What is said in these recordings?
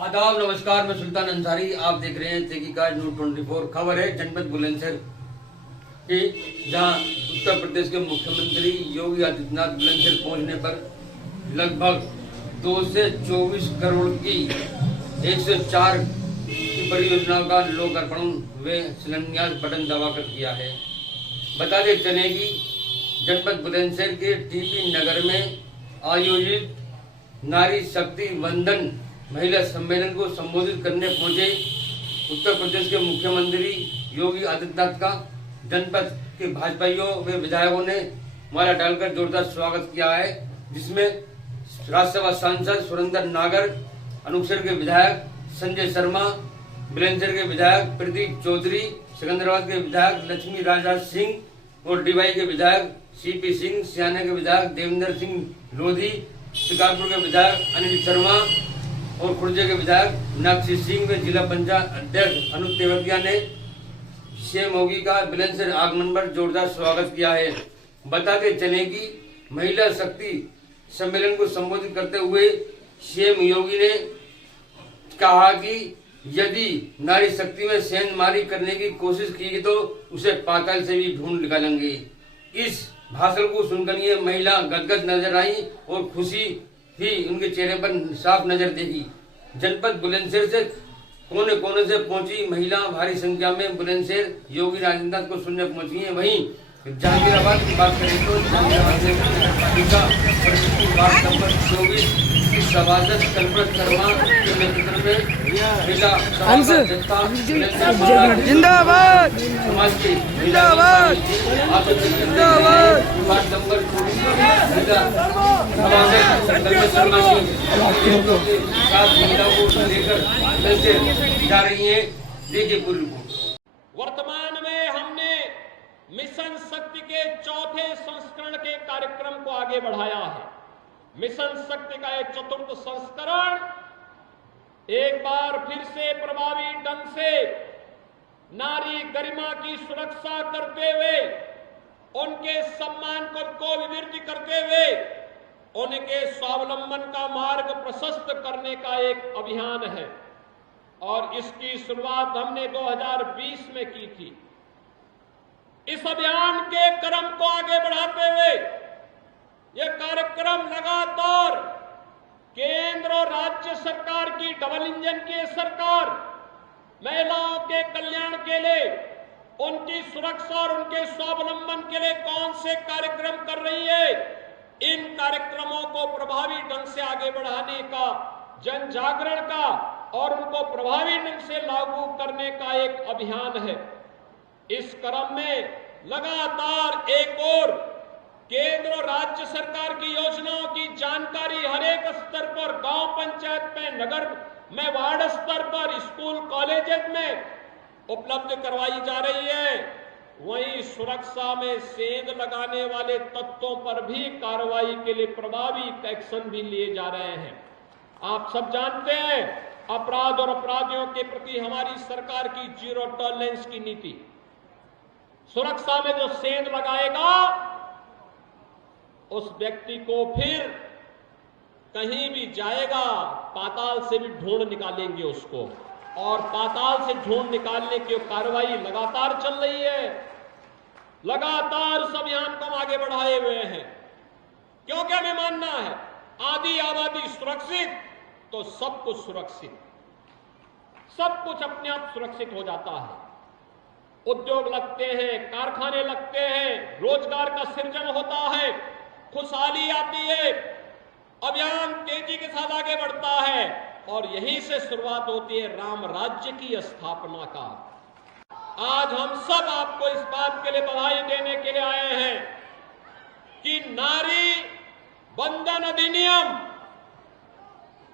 आदाब नमस्कार, मैं सुल्तान अंसारी। आप देख रहे हैं तहकीकात न्यूज़ 24। खबर है जनपद बुलंदशहर की, जहां उत्तर प्रदेश के मुख्यमंत्री योगी आदित्यनाथ बुलंदशहर पहुंचने पर लगभग 2 से 24 करोड़ की 104 की परियोजनाओं का लोकार्पण व शिलान्यास बटन दबाकर किया है। बताते चले कि जनपद बुलंदशहर के टीपी नगर में आयोजित नारी शक्ति वंदन महिला सम्मेलन को संबोधित करने पहुंचे उत्तर प्रदेश के मुख्यमंत्री योगी आदित्यनाथ का जनपद के भाजपाइयों व विधायकों ने माला डालकर जोरदार स्वागत किया है, जिसमें राज्यसभा सांसद सुरेंद्र नागर, अनूपसर के विधायक संजय शर्मा, बुलंदशहर के विधायक प्रदीप चौधरी, सिकंदराबाद के विधायक लक्ष्मी राजा सिंह और डीवाई के विधायक सीपी सिंह, सियाने के विधायक देवेंद्र सिंह लोधी, शिकारपुर के विधायक अनिल शर्मा और खुर्जे के विधायक मीनाक्षी सिंह व जिला पंचायत अध्यक्ष अनु तेवतिया ने सीएम योगी का बुलंदशहर आगमन पर जोरदार स्वागत किया है। बताते चले कि महिला शक्ति सम्मेलन को संबोधित करते हुए सीएम योगी ने कहा कि यदि नारी शक्ति में सेंधमारी करने की कोशिश की तो उसे पाताल से भी ढूंढ निकालेंगे। इस भाषण को सुनकर ये महिला गदगद नजर आई और खुशी भी उनके चेहरे पर साफ नजर देखी। जनपद बुलंदशहर से कोने कोने से पहुंची महिला भारी संख्या में बुलंदशहर योगी आदित्यनाथ को सुनने पहुंची है। वहीं जहांगीराबाद की बात करें तो वार्ड नंबर 24 की सभासद कल्पना शर्मा के नेतृत्व में जिंदाबाद समाज के जिंदाबाद जिंदाबाद वार्ड नंबर 24 जा रही है। देखिए पूरी रिपोर्ट। वर्तमान में हमने मिशन शक्ति के चौथे संस्करण के कार्यक्रम को आगे बढ़ाया है। मिशन शक्ति का एक चतुर्थ संस्करण एक बार फिर से प्रभावी ढंग से नारी गरिमा की सुरक्षा करते हुए, उनके सम्मान को विवृद्धि करते हुए उनके स्वावलंबन का मार्ग प्रशस्त करने का एक अभियान है और इसकी शुरुआत हमने 2020 में की थी। इस अभियान के क्रम को आगे बढ़ाते हुए यह कार्यक्रम लगातार केंद्र और राज्य सरकार की डबल इंजन की सरकार महिलाओं के कल्याण के लिए, उनकी सुरक्षा और उनके स्वावलंबन के लिए कौन से कार्यक्रम कर रही है, इन कार्यक्रमों को प्रभावी ढंग से आगे बढ़ाने का, जन जागरण का और उनको प्रभावी ढंग से लागू करने का एक अभियान है। इस क्रम में लगातार एक और केंद्र और राज्य सरकार की योजनाओं की जानकारी हर एक स्तर पर, गांव पंचायत में, नगर में, वार्ड स्तर पर, स्कूल कॉलेजेस में उपलब्ध करवाई जा रही है। वहीं सुरक्षा में सेंध लगाने वाले तत्वों पर भी कार्रवाई के लिए प्रभावी एक्शन भी लिए जा रहे हैं। आप सब जानते हैं अपराध और अपराधियों के प्रति हमारी सरकार की जीरो टॉलरेंस की नीति। सुरक्षा में जो सेंध लगाएगा उस व्यक्ति को फिर कहीं भी जाएगा पाताल से भी ढूंढ निकालेंगे उसको, और पाताल से ढूंढ निकालने की कार्रवाई लगातार चल रही है। लगातार उस अभियान को हम आगे बढ़ाए हुए हैं, क्योंकि हमें मानना है आधी आबादी सुरक्षित तो सब कुछ सुरक्षित, सब कुछ अपने आप सुरक्षित हो जाता है। उद्योग लगते हैं, कारखाने लगते हैं, रोजगार का सृजन होता है, खुशहाली आती है, अभियान तेजी के साथ आगे बढ़ता है और यहीं से शुरुआत होती है राम राज्य की स्थापना का। आज हम सब आपको इस बात के लिए बधाई देने के लिए आए हैं कि नारी बंधन अधिनियम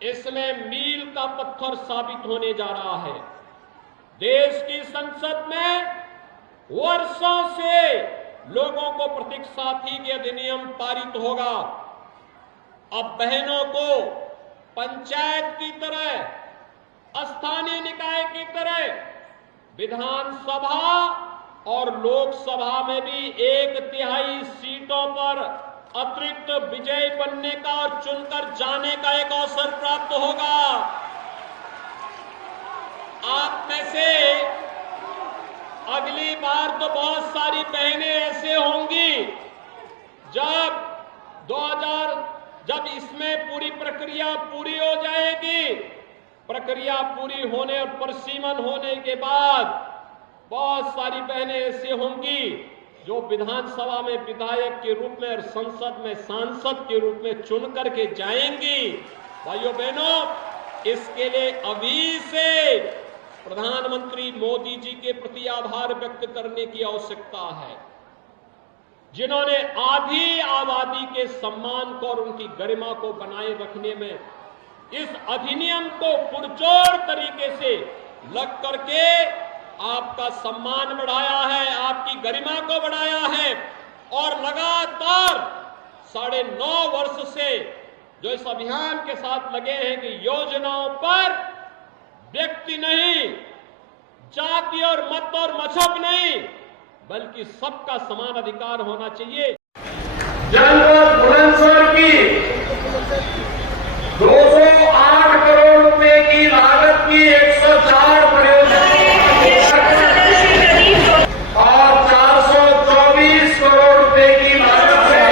इसमें मील का पत्थर साबित होने जा रहा है। देश की संसद में वर्षों से लोगों को प्रतीक्षा थी कि अधिनियम पारित होगा। अब बहनों को पंचायत की तरह, स्थानीय निकाय की तरह विधानसभा और लोकसभा में भी 1/3 सीटों पर अतिरिक्त विजयी बनने का और चुनकर जाने का एक अवसर प्राप्त होगा। आप में से अगली बार तो बहुत सारी बहनें ऐसे होंगी जब इसमें पूरी प्रक्रिया पूरी हो जाएगी। प्रक्रिया पूरी होने और परिसीमन होने के बाद बहुत सारी बहनें ऐसे होंगी जो विधानसभा में विधायक के रूप में और संसद में सांसद के रूप में चुन करके जाएंगी। भाइयों बहनों, इसके लिए अभी से प्रधानमंत्री मोदी जी के प्रति आभार व्यक्त करने की आवश्यकता है, जिन्होंने आधी आबादी के सम्मान को और उनकी गरिमा को बनाए रखने में इस अधिनियम को पुरजोर तरीके से लग करके आपका सम्मान बढ़ाया है, आपकी गरिमा को बढ़ाया है और लगातार 9.5 वर्ष से जो इस अभियान के साथ लगे हैं कि योजनाओं पर व्यक्ति नहीं, जाति और मत और मजहब नहीं, बल्कि सबका समान अधिकार होना चाहिए। जनपद बुलंदशहर की 208 करोड़ रुपए की लागत की 104 परियोजनाओं और 424 करोड़ रुपए की लागत से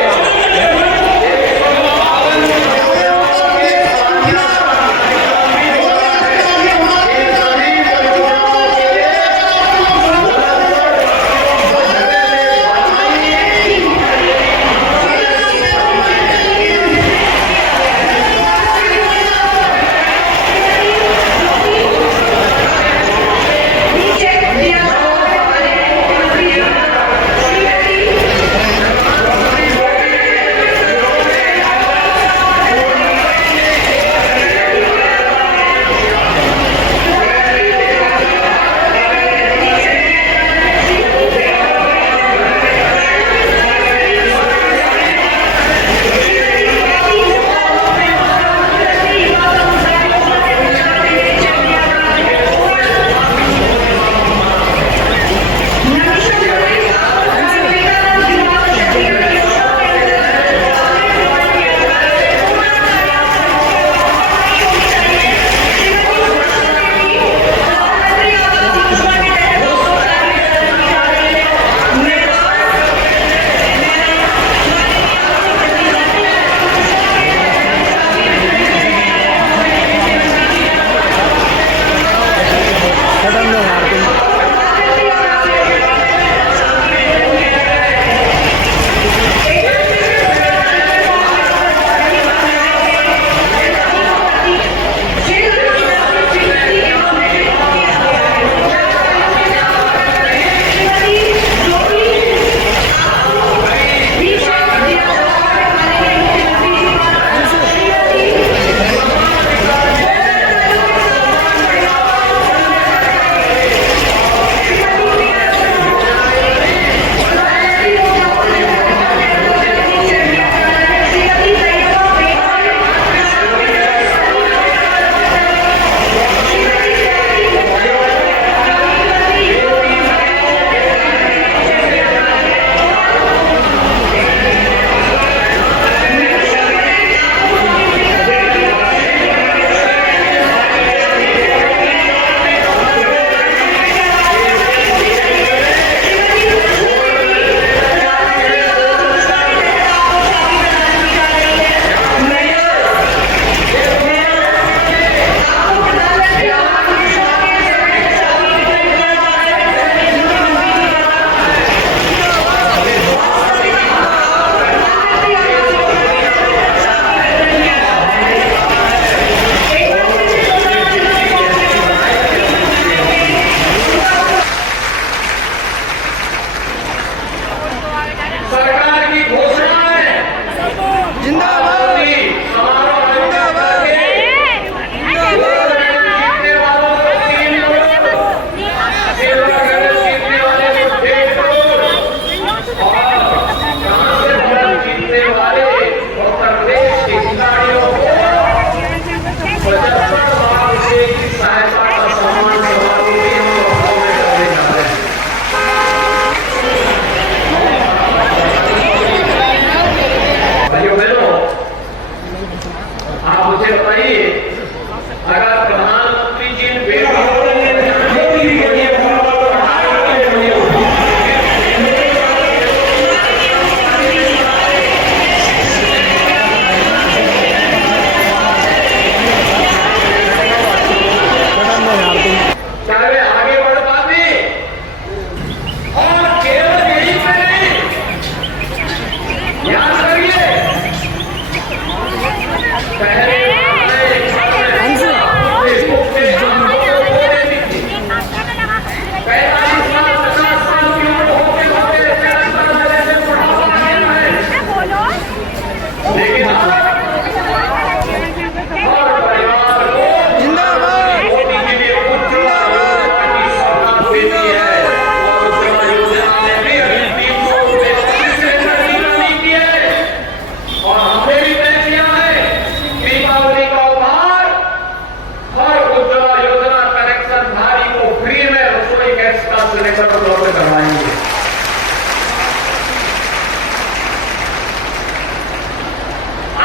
सिलेंडर उपलब्ध करवाएंगे।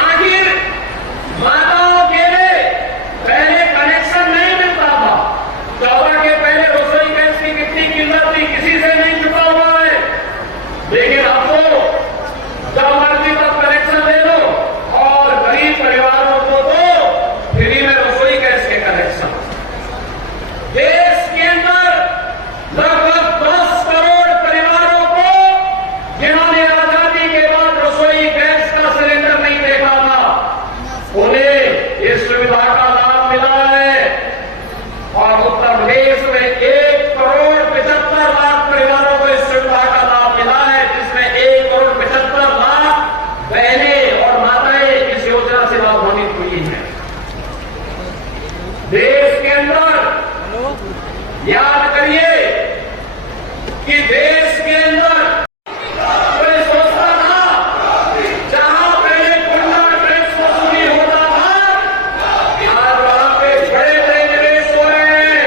आखिर माताओं के लिए पहले कनेक्शन नहीं मिलता था। 14 के पहले रसोई गैस की कितनी कीमत थी किसी से नहीं चुका हुआ है, लेकिन अब तो जब मर्जी तब कनेक्शन दे दो और गरीब परिवारों को तो फ्री में रसोई गैस के कनेक्शन। देश के अंदर लगभग 10 करोड़ परिवारों को जिन्होंने आजादी के बाद रसोई गैस का सिलेंडर नहीं देखा था, उन्हें इस सुविधा का लाभ मिला है। और उत्तर प्रदेश में 1 करोड़ 75 लाख परिवारों को इस सुविधा का लाभ मिला है, जिसमें 1 करोड़ 75 लाख बहनें और माताएं इस योजना से लाभान्वित हुई हैं। देश के अंदर याद करिए कि देश के अंदर कोई सोचता था जहां पहले गुंडा टैक्स वसूली होता था, आज वहां पे बड़े बड़े निवेश हो रहे हैं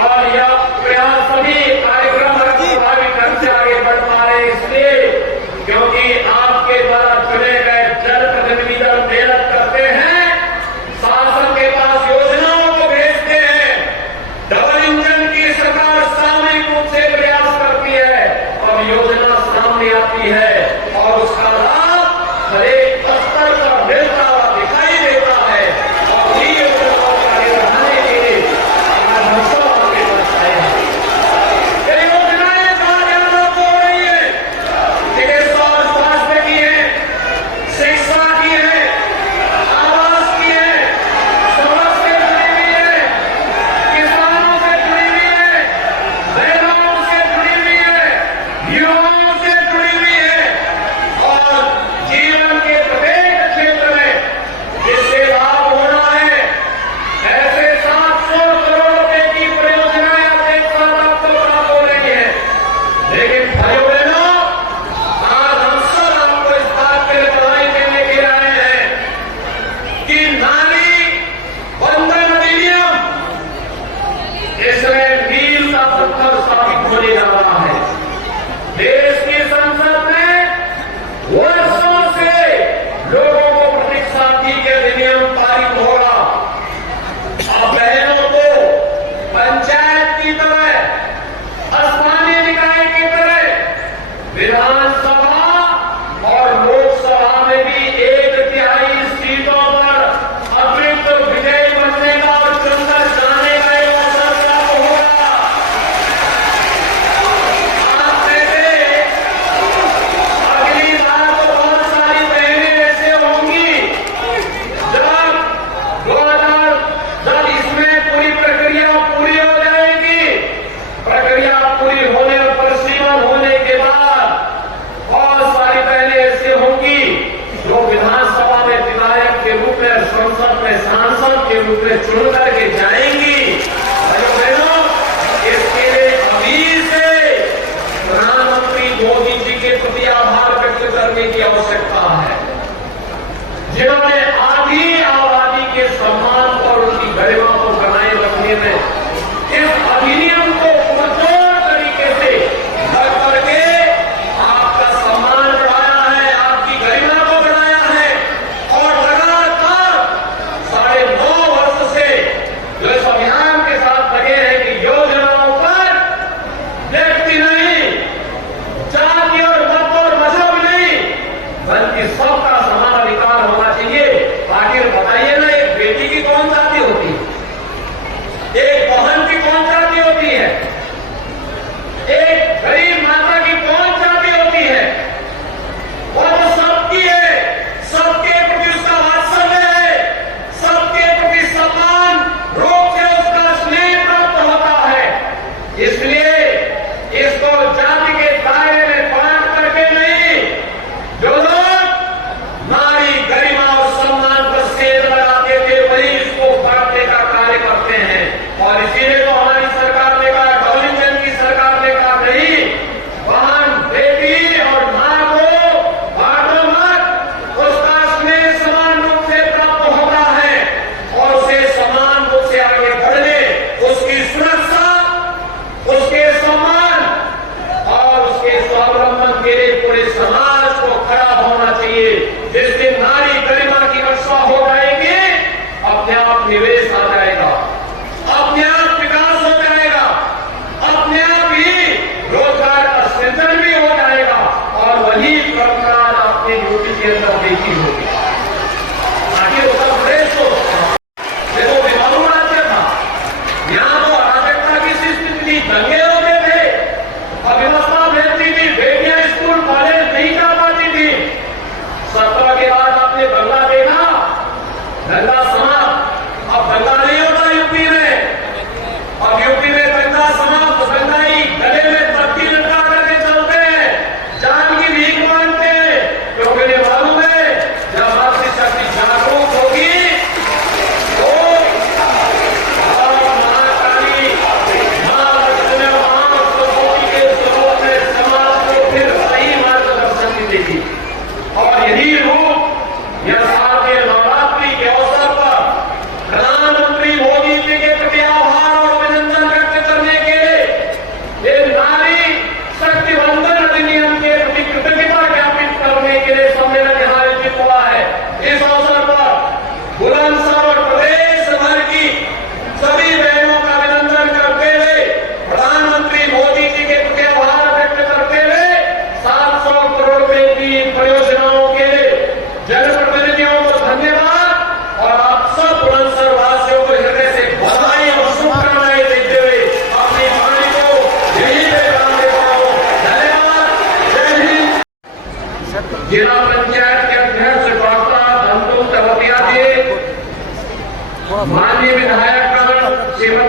और यह प्रयास सभी कार्यक्रम प्रभावी ढंग से आगे बढ़ पा रहे हैं। इसलिए क्योंकि आपके द्वारा चुने गए जनप्रतिनिधि जब मेहनत करते हैं, शासन के पास योजनाओं को भेजते हैं, डबल इंजन की सरकार सामूहिक रूप से प्रयास करती है और योजना सामने आती है और उसका लाभ हर एक स्तर पर मिलता हुआ दिखाई देता है। और ये योजनाओं को आगे बढ़ाने के लिए आज हम सब आगे बढ़ रहे हैं। ये योजनाएं कहाँ ज्यादा हो रही है? चिकित्सा और स्वास्थ्य की है, शिक्षा की है, आवास की है, समाज से जुड़ी हुई है, किसानों से जुड़ी हुई है, महिलाओं से जुड़ी हुई है, युवाओं से जुड़ी हुई है और जीवन के प्रत्येक क्षेत्र में जिससे लाभ हो रहा है। ऐसे 700 करोड़ रुपए की परियोजनाएं अब एक साथ आपको प्राप्त हो रही है। लेकिन भाइयों बहनों, आज हम सब आपको इस बात के लिए बधाई देने के लिए आए हैं कि नारी बंधन अधिनियम इसमें मील का पत्थर साबित होने जा रहा है। देश की संसद में वर्षों से लोगों को प्रतीक्षा थी कि अधिनियम पारित होगा। अब बहनों को पंचायत की तरह, स्थानीय निकाय की तरह विधानसभा और लोकसभा में भी 1/3 सीटों पर अतिरिक्त विजयी बनने का और चुनकर जाने का एक अवसर प्राप्त होगा। आप में से अगली बार तो बहुत सारी बहनें ऐसे होंगी जब इसमें पूरी प्रक्रिया पूरी हो जाएगी। प्रक्रिया पूरी होने और परिसीमन होने के बाद बहुत सारी बहनें ऐसे होंगी जो विधानसभा में विधायक के रूप में, संसद में सांसद के रूप में चुन करके जाएंगी। भाइयों बहनों, इसके लिए अभी से प्रधानमंत्री मोदी जी के प्रति आभार व्यक्त करने की आवश्यकता है, जिन्होंने आधी आबादी के सम्मान और उनकी गरिमा को बनाए रखने में इस अधिनियम को पुरजोर तरीके से रख करके आपका सम्मान बढ़ाया है, आपकी गरिमा को बढ़ाया है और लगातार 9.5 वर्ष से जो इस अभियान के साथ लगे हैं कि योजनाओं पर व्यक्ति नहीं, जाति और मत और मजहब नहीं, बल्कि सबका समान अधिकार होना चाहिए। आखिर बताइए ना, एक बेटी की कौन जाति होती है? एक बहन की कौन जाति होती है? एक गरीब माता की कौन जाति होती है? वो तो सबकी है, सबके प्रति उसका वात्सल्य है, सबके प्रति समान रूप से उसका स्नेह प्राप्त होता है। इसलिए इसको जाति के दायरे में बांट करके नहीं, जो लोग नारी गरिमा और सम्मान पर सेध लगाते थे वही इसको बांटने का कार्य करते हैं। और इसीलिए तो हमारी सरकार ने कहा, डबल इंजन की सरकार ने कहा, नहीं, बहन बेटी और मां को बांटो मत, उसका स्नेह समान रूप से प्राप्त होता है और उसे समान रूप से आगे बढ़ने, उसकी सुरक्षा, उसके सम्मान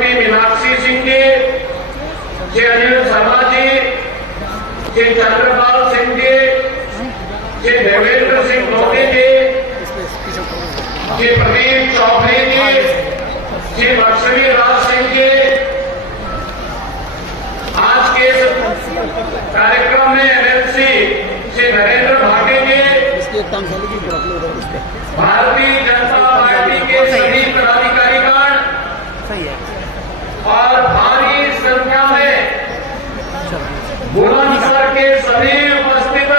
श्रीमती मीनाक्षी सिंह जी, श्री अनिल शर्मा जी, श्री चंद्रपाल सिंह जी, श्री देवेंद्र सिंह मोदी जी, श्री प्रदीप चौधरी जी, श्री लक्ष्मी राज सिंह जी। आज के इस कार्यक्रम में एमएलसी श्री नरेंद्र भाटी जी, भारतीय जनता पार्टी के सभी पदाधिकारीगण और भारी संख्या में बुलंदशहर के सभी उपस्थित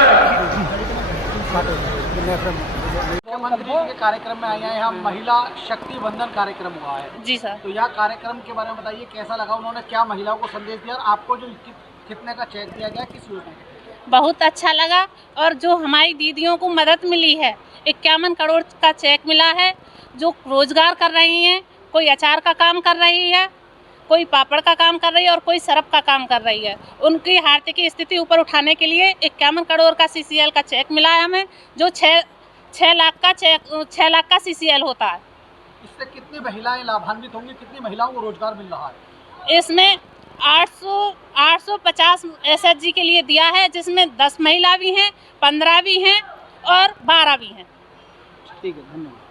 मुख्यमंत्री के कार्यक्रम में आए हैं। हम महिला शक्ति बंधन कार्यक्रम हुआ है जी सर। तो यह कार्यक्रम के बारे में बताइए, कैसा लगा, उन्होंने क्या महिलाओं को संदेश दिया और आपको जो कितने का चेक दिया गया, किस योजना के? बहुत अच्छा लगा और जो हमारी दीदियों को मदद मिली है, 51 करोड़ का चेक मिला है। जो रोजगार कर रही हैं, कोई अचार का काम कर रही है, कोई पापड़ का काम कर रही है और कोई सरफ का काम कर रही है, उनकी आर्थिक स्थिति ऊपर उठाने के लिए 51 करोड़ का CCL का चेक मिला है हमें, जो 6 लाख का CCL होता है। इससे कितनी महिलाएं लाभान्वित होंगी, कितनी महिलाओं को रोजगार मिल रहा है? इसमें 850 SHG के लिए दिया है, जिसमें 10 महिला भी हैं, 15 भी हैं और 12 भी हैं। ठीक है, धन्यवाद।